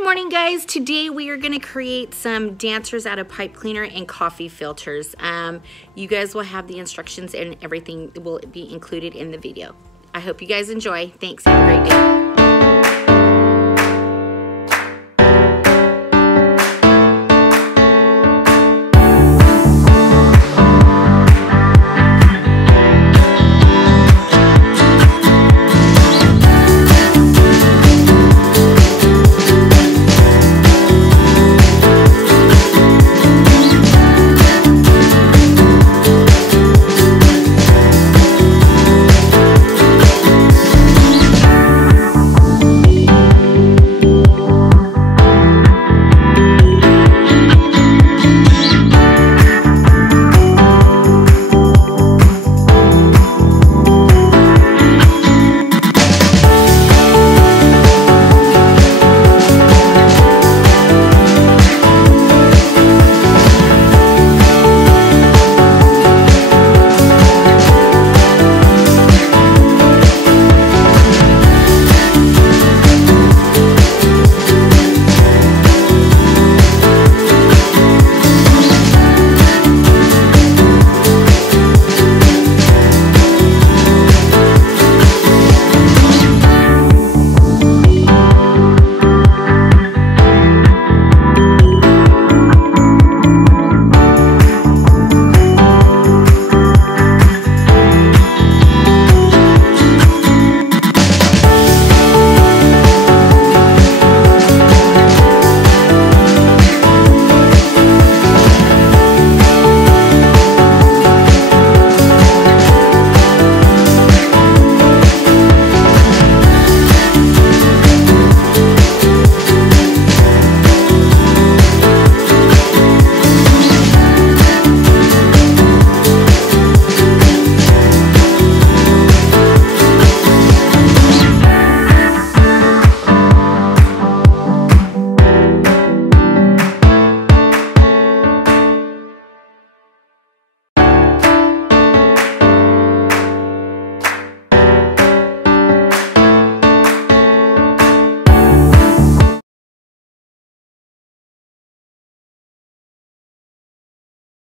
Good morning, guys. Today we are going to create some dancers out of pipe cleaner and coffee filters. You guys will have the instructions and everything will be included in the video. I hope you guys enjoy. Thanks. Have a great day.